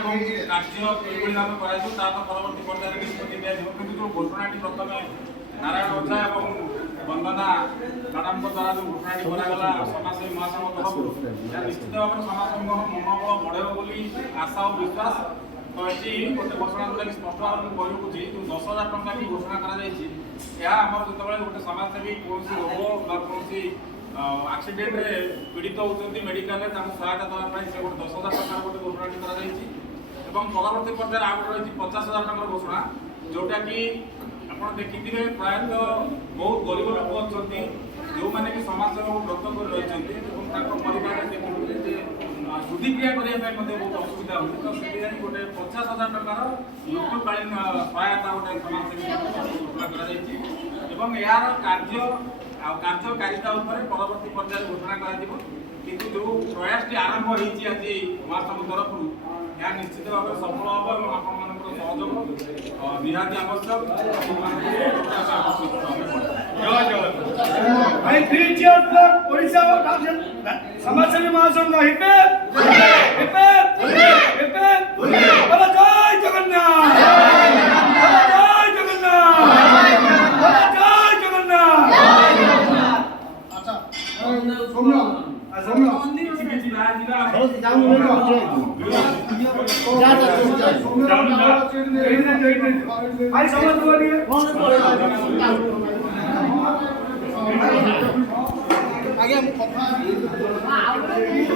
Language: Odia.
এবং କାର୍ଯ୍ୟ କିଭଳି ଭାବେ କରାଯିବ ତା ପରବର୍ତ୍ତୀ ପର୍ଯ୍ୟାୟରେ ନିଷ୍ପତ୍ତି ଦିଆଯିବ। କିନ୍ତୁ ଯେଉଁ ଘୋଷଣାଟି ପ୍ରଥମେ ନାରାୟଣ ଓଝା ଏବଂ ବନ୍ଦନା ମ୍ୟାଡ଼ାମଙ୍କ ଦ୍ୱାରା ଯେଉଁ ଘୋଷଣାଟି କରାଗଲା ସମାଜସେବୀ ମହାସଂଘ ତରଫରୁ ଏହା ନିଶ୍ଚିତ ଭାବରେ ସମାଜସେବୀଙ୍କର ମନୋବଳ ବଢ଼େଇବ ବୋଲି ଆଶା ଓ ବିଶ୍ୱାସ। ତ ଏଠି ଗୋଟେ ଘୋଷଣା ଯୋଉଟାକି ସ୍ପଷ୍ଟ ଭାବରେ ମୁଁ କହି ରଖୁଛି, ଯେଉଁ 10,000 ଟଙ୍କାଟି ଘୋଷଣା କରାଯାଇଛି ଏହା ଆମର ଯେତେବେଳେ ଗୋଟେ ସମାଜସେବୀ କୌଣସି ରୋଗ ବା କୌଣସି ଆକ୍ସିଡେଣ୍ଟରେ ପୀଡ଼ିତ ହେଉଛନ୍ତି ମେଡ଼ିକାଲରେ ତାଙ୍କୁ ସହାୟତା ଦେବା ପାଇଁ ସେ ଗୋଟେ 10,000 ଟଙ୍କାର ଗୋଟେ ଘୋଷଣାଟି କରାଯାଇଛି। ଏବଂ ପରବର୍ତ୍ତୀ ପର୍ଯ୍ୟାୟରେ ଆଉ ଗୋଟେ ରହିଛି 50,000 ଟଙ୍କାର ଘୋଷଣା, ଯେଉଁଟାକି ଆପଣ ଦେଖିଥିବେ ପ୍ରାୟତଃ ବହୁତ ଗରିବ ଲୋକ ଅଛନ୍ତି ଯେଉଁମାନେ କି ସମାଜସେବାକୁ ବ୍ରତ କରି ରହିଛନ୍ତି ଏବଂ ତାଙ୍କ ପରିବାରରେ ଦେଖିଥିବେ ଯେ ଶୁଦ୍ଧିକ୍ରିୟା କରିବା ପାଇଁ ମଧ୍ୟ ବହୁତ ଅସୁବିଧା ହେଉଛି। ତ ସେଥିପାଇଁ ଗୋଟେ 50,000 ଟଙ୍କାର ଲୋକକାଳୀନ ସହାୟତା ଗୋଟେ ସମାଜସେବୀ ଘୋଷଣା କରାଯାଇଛି ଏବଂ ଏହାର କାର୍ଯ୍ୟକାରିତା ଉପରେ ପରବର୍ତ୍ତୀ ପର୍ଯ୍ୟାୟରେ ଘୋଷଣା କରାଯିବ। କିନ୍ତୁ ଯେଉଁ ପ୍ରୟାସଟି ଆରମ୍ଭ ହେଇଛି ଆଜି ମହାସଂଘ ତରଫରୁ ଏହା ନିଶ୍ଚିତ ଭାବରେ ସଫଳ ହେବ ଏବଂ ଆପଣମାନଙ୍କର ସହଯୋଗ ନିହାତି ଆବଶ୍ୟକ। ସମାଜସେବୀ ମହାସଂଘ ହିପେ ହିପେ ହିପେ ଜୟ ଜଗନ୍ନାଥ ଜୟ ଜଗନ୍ନାଥ ଜୟ ଜଗନ୍ନାଥ। ଆଚ୍ଛା ସୌମ୍ୟ ଆଜ୍ଞା ମୁଁ କଥା